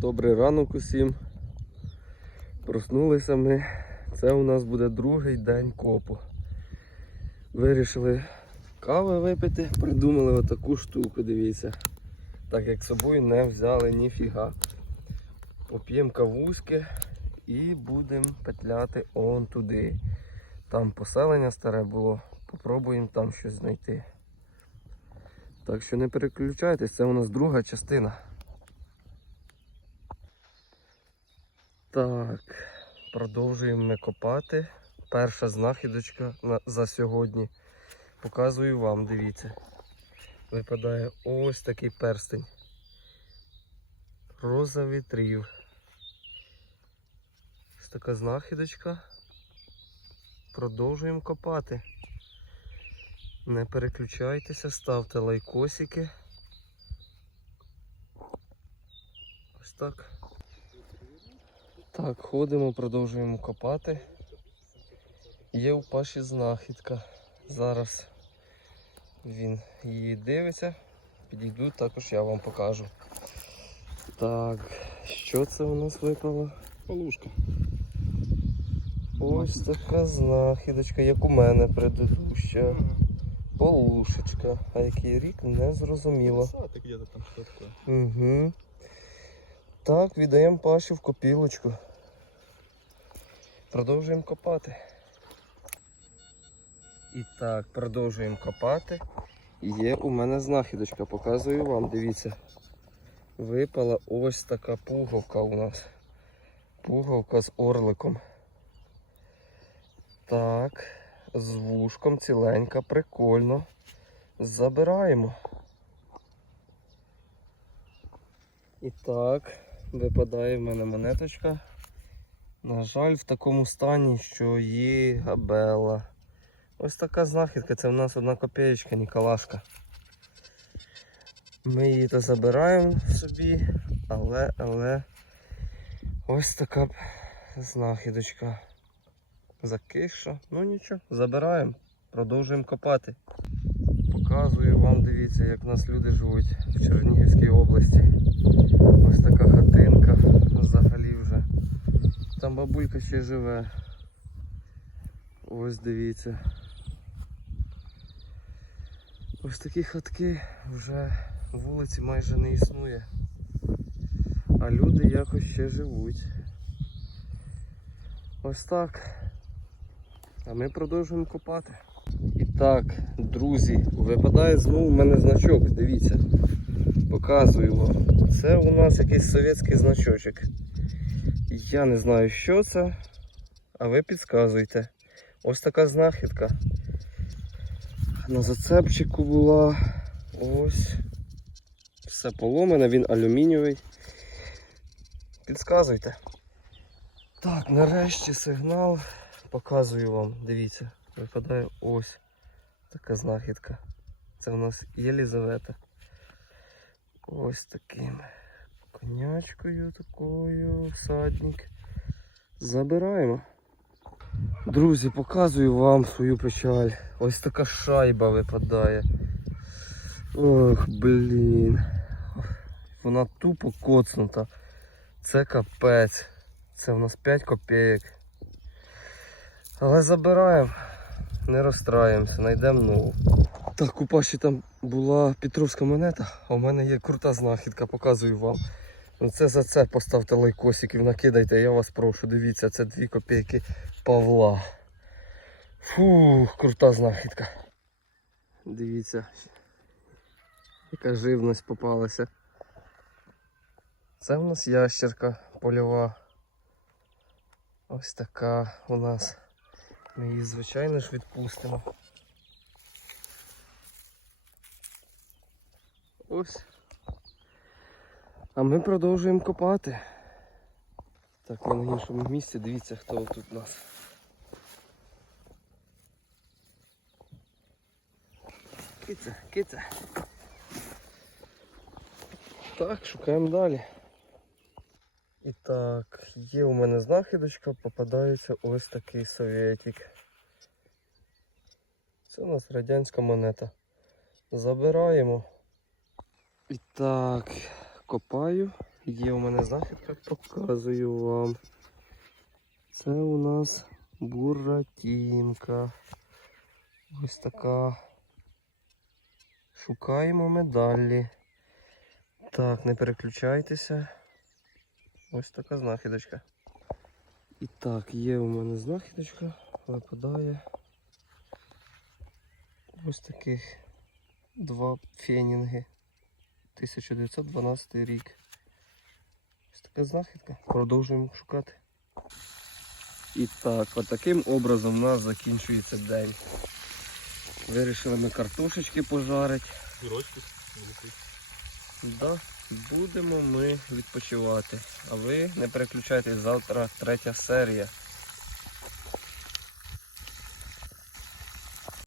Добрий ранок усім. Проснулися ми. Це у нас буде другий день копу. Вирішили кави випити, придумали отаку штуку, дивіться. Так як з собою не взяли ніфіга. Поп'ємо кавуськи і будемо петляти он туди. Там поселення старе було. Попробуємо там щось знайти. Так що не переключайтесь, це у нас друга частина. Так, продовжуємо ми копати. Перша знахідочка за сьогодні. Показую вам, дивіться. Випадає ось такий перстень. Роза вітрів. Ось така знахідочка. Продовжуємо копати. Не переключайтеся, ставте лайкосики. Ось так. Так, ходимо, продовжуємо копати. Є у Паші знахідка. Зараз він її дивиться. Підійду, також я вам покажу. Так, що це у нас випало? Полушка. Ось така знахідочка, як у мене предыдуща. Полушечка. А який рік не зрозуміло. Угу. Так, віддаємо Паші в копілочку. Продовжуємо копати. І так, продовжуємо копати. Є у мене знахідочка, показую вам, дивіться. Випала ось така пуговка у нас. Пуговка з орликом. Так, з вушком ціленька, прикольно. Забираємо. І так, випадає в мене монеточка. На жаль, в такому стані, що є габела. Ось така знахідка, це в нас одна копеєчка, Ніколашка. Ми її то забираємо собі, але, але ось така знахідочка. Закиша. Ну нічого, забираємо, продовжуємо копати. Показую вам, дивіться, як в нас люди живуть в Чернігівській області. Ось така хатинка взагалі вже. Там бабулька ще живе. Ось дивіться. Ось такі хатки вже вулиці майже не існує. А люди якось ще живуть. Ось так. А ми продовжуємо копати. Так, друзі, випадає знову в мене значок, дивіться. Показую вам. Це у нас якийсь совєтський значочок. Я не знаю, що це, а ви підказуйте. Ось така знахідка. На зацепчику була ось. Все поломане, він алюмінієвий. Підказуйте. Так, нарешті сигнал. Показую вам, дивіться, випадає ось така знахідка. Це у нас Єлізавета. Ось таким конячкою такою, всадник. Забираємо. Друзі, показую вам свою печаль. Ось така шайба випадає. Ох, блін. Вона тупо коцнута. Це капець. Це у нас 5 копійок. Але забираємо, не розстраємося, знайдемо нову. Так, у Паші там була Петровська монета, а у мене є крута знахідка, показую вам. Ну це за це поставте лайкосиків, накидайте, я вас прошу, дивіться, це 2 копійки Павла. Фух, крута знахідка. Дивіться, яка живність попалася. Це у нас ящерка польова. Ось така у нас. Ми її, звичайно ж, відпустимо. Ось. А ми продовжуємо копати. Так, ми на іншому місці, дивіться, хто тут у нас. Киця, киця. Так, шукаємо далі. І так, є у мене знахідочка, попадається ось такий совєтик. Це у нас радянська монета. Забираємо. І так, копаю. є у мене знахідка, показую вам. Це у нас буратінка. Ось така. Шукаємо медалі. Так, не переключайтеся. Ось така знахідочка. І так, є у мене знахідочка, випадає. Ось таких два фенінги. 1912 рік. Ось така знахідка. Продовжуємо шукати. І так, отаким образом у нас закінчується день. Вирішили ми картошечки пожарити. Гірочки. Да, будемо ми відпочивати. А ви не переключайтесь, завтра третя серія.